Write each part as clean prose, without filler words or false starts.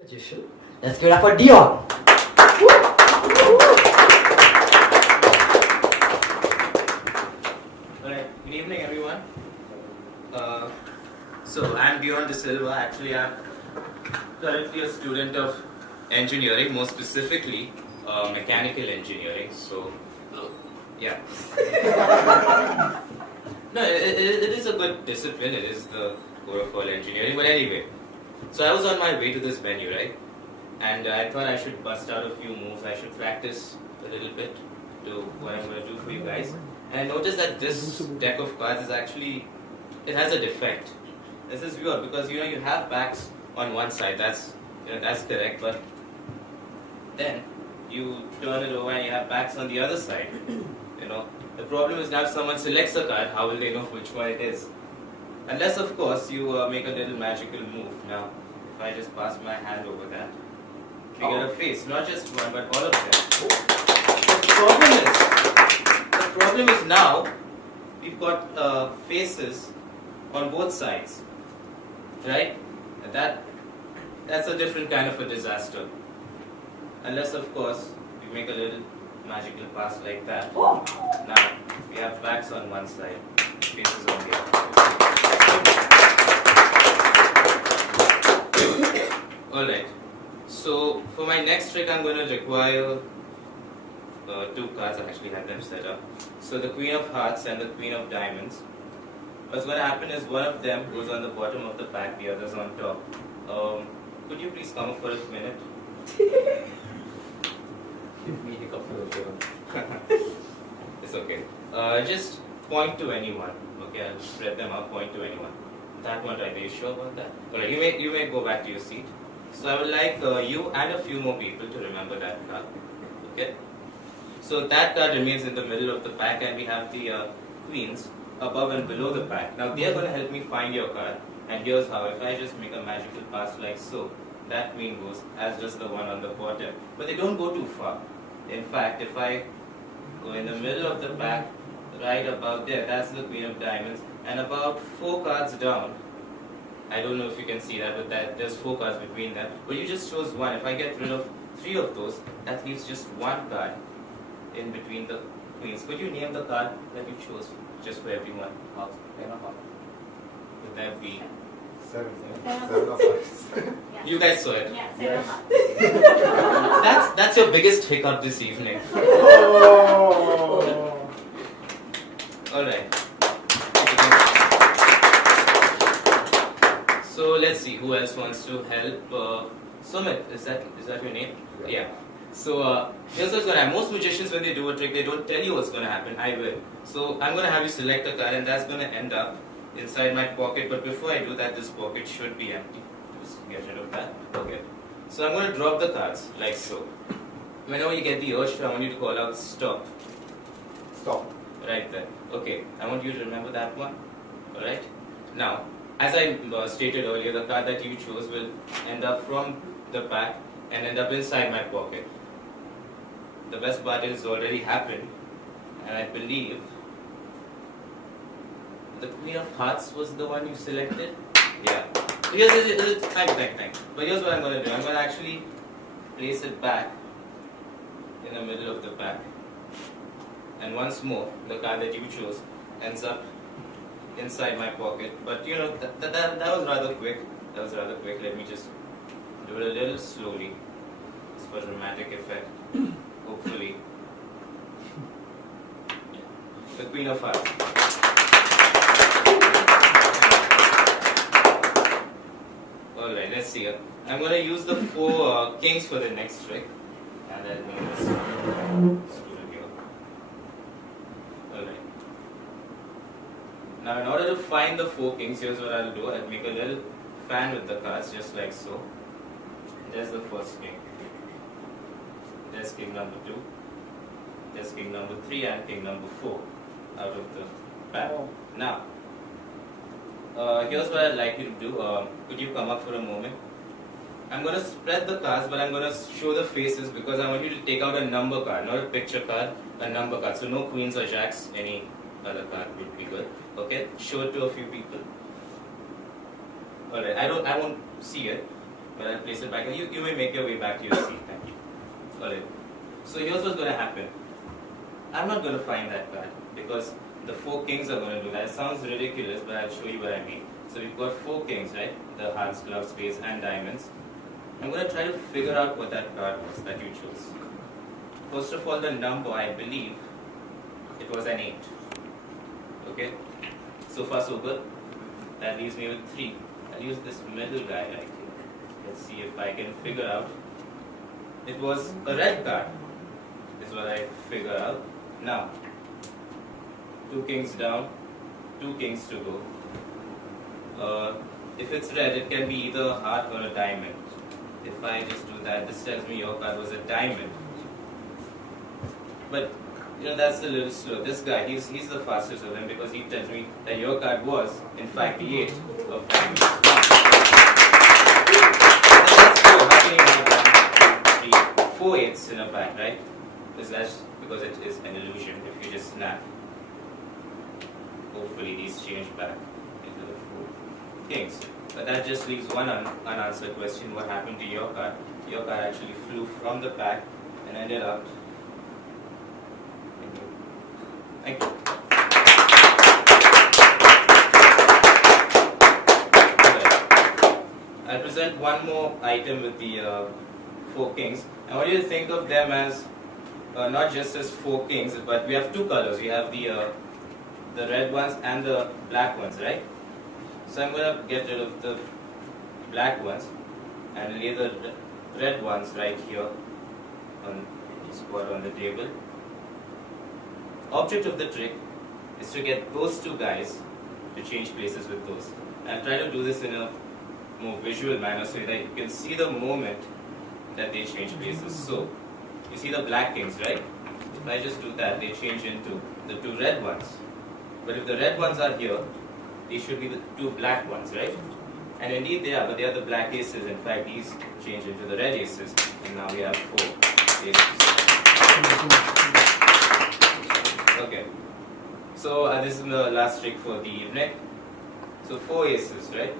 Magician. Let's give it up for Dion. Alright, good evening everyone. So I'm Dion De Silva. Actually, I'm currently a student of engineering, more specifically mechanical engineering. So, yeah. No, it is a good discipline. It is the core of all engineering. But anyway, so I was on my way to this venue, right? And I thought I should bust out a few moves. I should practice a little bit to what I'm going to do for you guys. And I noticed that this deck of cards is actually, it has a defect. This is weird because you have backs on one side. That's correct. But then you turn it over and you have backs on the other side. The problem is now if someone selects a card, how will they know which one it is? Unless, of course, you make a little magical move. Now, if I just pass my hand over that, we get a face. Not just one, but all of them. The problem is now, we've got faces on both sides. Right? And that's a different kind of a disaster. Unless, of course, you make a little magical pass like that. Now, we have backs on one side, faces on the other. Alright, so for my next trick I'm going to require two cards. I actually had them set up. So the Queen of Hearts and the Queen of Diamonds. What's going to happen is one of them goes on the bottom of the pack, the other's on top. Could you please come up for a minute? Give me a couple of It's okay. Just point to anyone. Okay, I'll spread them out. Point to anyone. That one right. Are you sure about that? Alright, you may go back to your seat. So I would like you and a few more people to remember that card. Okay. So that card remains in the middle of the pack, and we have the queens above and below the pack. Now they are going to help me find your card. And here's how. If I just make a magical pass like so, that queen goes as just the one on the bottom. But they don't go too far. In fact, if I go in the middle of the pack, right about there, that's the Queen of Diamonds, and about 4 cards down, I don't know if you can see that, but there's 4 cards between them, but you just chose one. If I get rid of 3 of those, that leaves just 1 card in between the queens. Could you name the card that you chose just for everyone? Would that be? 7 of Hearts. You guys saw it. Yeah, 7 of Hearts. That's your biggest hiccup this evening. Oh. Alright. So let's see who else wants to help. Sumit, is that your name? Yeah. So here's what's going to happen. Most magicians, when they do a trick, they don't tell you what's going to happen. I will. So I'm going to have you select a card, and that's going to end up inside my pocket. But before I do that, this pocket should be empty. Just get rid of that. Okay. So I'm going to drop the cards like so. Whenever you get the urge, I want you to call out stop. Stop. Right there. Okay. I want you to remember that one. Alright. Now, as I stated earlier, the card that you chose will end up from the pack and end up inside my pocket. The best part is it's already happened, and I believe the Queen of Hearts was the one you selected. Yeah. Thank. But here's what I'm going to do. I'm going to actually place it back in the middle of the pack. And once more, the card that you chose ends up inside my pocket. But that was rather quick. Let me just do it a little slowly. Just for dramatic effect. Hopefully. The Queen of Hearts. Alright, let's see. I'm going to use the 4 kings for the next trick. And that means studio. Alright. Now in order to find the 4 kings, here's what I'll do. I'll make a little fan with the cards, just like so. There's the first king. There's king number 2. There's king number 3 and king number 4 out of the pack. Now, here's what I'd like you to do. Could you come up for a moment? I'm going to spread the cards, but I'm going to show the faces because I want you to take out a number card, not a picture card, a number card. So no queens or jacks, any other card would be good. Okay, show it to a few people. Alright, I won't see it. but I'll place it back. You may make your way back to your seat. Thank you. Got it. So here's what's going to happen. I'm not going to find that card because the 4 kings are going to do that. It sounds ridiculous, but I'll show you what I mean. So we've got 4 kings, right? The hearts, clubs, spades, and diamonds. I'm going to try to figure out what that card was that you chose. First of all, the number, I believe, it was an 8. Okay? So far, so good. That leaves me with 3. I'll use this middle guy right here. Let's see if I can figure out. It was a red card, is what I figure out. Now, 2 kings down, 2 kings to go. If it's red, it can be either a heart or a diamond. If I just do that, this tells me your card was a diamond. But, you know, that's a little slow. This guy, he's the fastest of them because he tells me that your card was, in fact, the 8 of diamonds. That's cool. How can you have 1, 2, 3, 4 8s in a pack, right? That's because it is an illusion. If you just snap, hopefully these change back into the 4 kings. But that just leaves one unanswered question. What happened to your card? Your card actually flew from the pack and ended up. Thank you. I'll present one more item with the 4 kings. I want you to think of them as not just as 4 kings, but we have 2 colors. We have the red ones and the black ones, right? So I'm going to get rid of the black ones and lay the red ones right here on the spot on the table. Object of the trick is to get those 2 guys to change places with those. I'll try to do this in a more visual manner so that you can see the moment that they change places. So, you see the black kings, right? If I just do that, they change into the 2 red ones. But if the red ones are here, these should be the 2 black ones, right? And indeed they are, but they are the black aces. In fact, these change into the red aces. And now we have 4 aces. Okay. So this is the last trick for the evening. So 4 aces, right?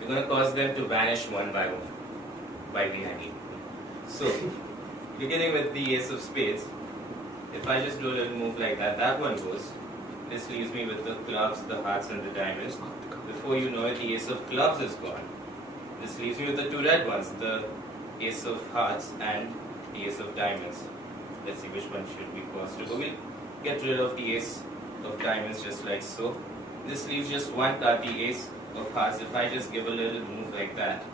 We're going to cause them to vanish one by one. By we, I mean. So, beginning with the ace of spades, if I just do a little move like that, that one goes. This leaves me with the clubs, the hearts and the diamonds. Before you know it, the ace of clubs is gone. This leaves me with the 2 red ones, the ace of hearts and the ace of diamonds. Let's see which one should be caused to go. We'll get rid of the ace of diamonds just like so. This leaves just one card, the ace of hearts. If I just give a little move like that,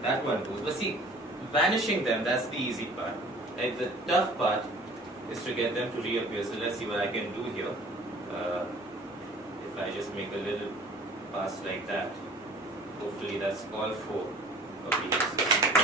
that one goes. But see, vanishing them, that's the easy part. Right? The tough part is to get them to reappear. So let's see what I can do here. If I just make a little pass like that, hopefully that's all 4 of the aces.